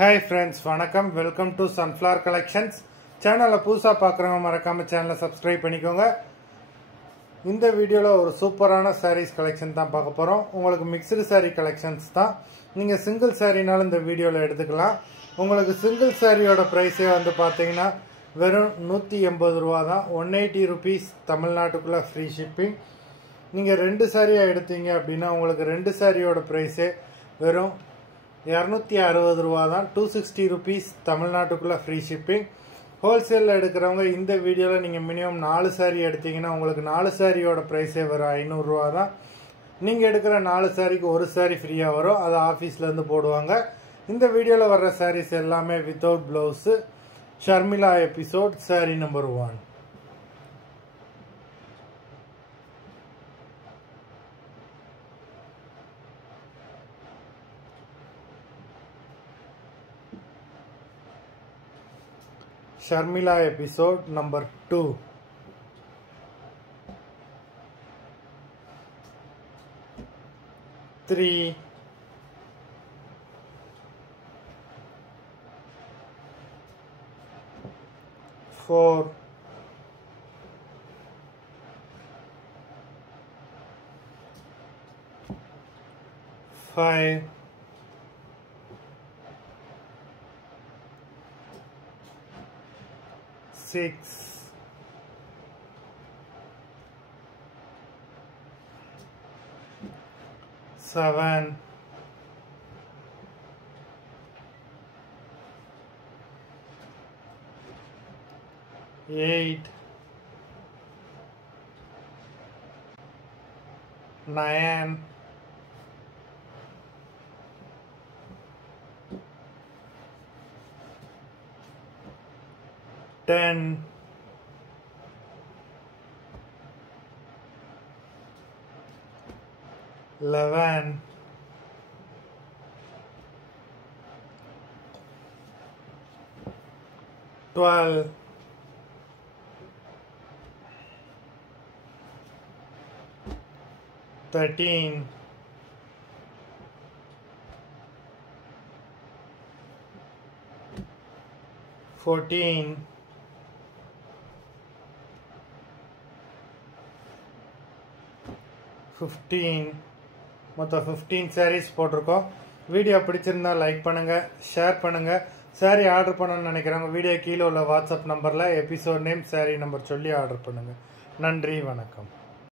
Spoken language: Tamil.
Hi friends, வணக்கம். Welcome to Sunflower Collections. சேனலை புதுசாக பார்க்குறவங்க மறக்காம சேனலை சப்ஸ்கிரைப் பண்ணிக்கோங்க. இந்த வீடியோவில் ஒரு சூப்பரான சாரீஸ் கலெக்ஷன் தான் பார்க்க போகிறோம். உங்களுக்கு மிக்சடு சாரீ கலெக்ஷன்ஸ் தான். நீங்கள் சிங்கிள் சாரீனாலும் இந்த வீடியோவில் எடுத்துக்கலாம். உங்களுக்கு சிங்கிள் சாரியோட ப்ரைஸே வந்து பார்த்தீங்கன்னா வெறும் 180 ரூபா தான். 180 ருபீஸ் தமிழ்நாட்டுக்குள்ளே ஃப்ரீ ஷிப்பிங். நீங்கள் 2 சாரியாக எடுத்தீங்க அப்படின்னா உங்களுக்கு 2 சாரியோட ப்ரைஸே வெறும் 260 ரூபா தான். 260 ருபீஸ் தமிழ்நாட்டுக்குள்ளே ஃப்ரீ ஷிப்பிங். ஹோல்சேலில் எடுக்கிறவங்க இந்த வீடியோவில் நீங்கள் மினிமம் 4 சாரீ எடுத்தீங்கன்னா உங்களுக்கு 4 சாரியோட ப்ரைஸே வரும் 500 ரூபா தான். நீங்கள் எடுக்கிற 4 சாரிக்கு ஒரு சாரீ ஃப்ரீயாக வரும். அது ஆஃபீஸ்லேருந்து போடுவாங்க. இந்த வீடியோவில் வர்ற சாரீஸ் எல்லாமே without blouse. Sharmila episode sari number 1. Sharmila episode number 2. Three, 4, 5, 6, 7, 8, 9, 10, 11, 12, 13, 14, 15. மொத்தம் 15 சாரீஸ் போட்டிருக்கோம். வீடியோ பிடிச்சிருந்தா லைக் பண்ணுங்கள், ஷேர் பண்ணுங்கள். சாரீ ஆர்டர் பண்ணணும்னு நினைக்கிறவங்க வீடியோ கீழே உள்ள வாட்ஸ்அப் நம்பரில் எபிசோட் நேம் சாரீ நம்பர் சொல்லி ஆர்டர் பண்ணுங்கள். நன்றி, வணக்கம்.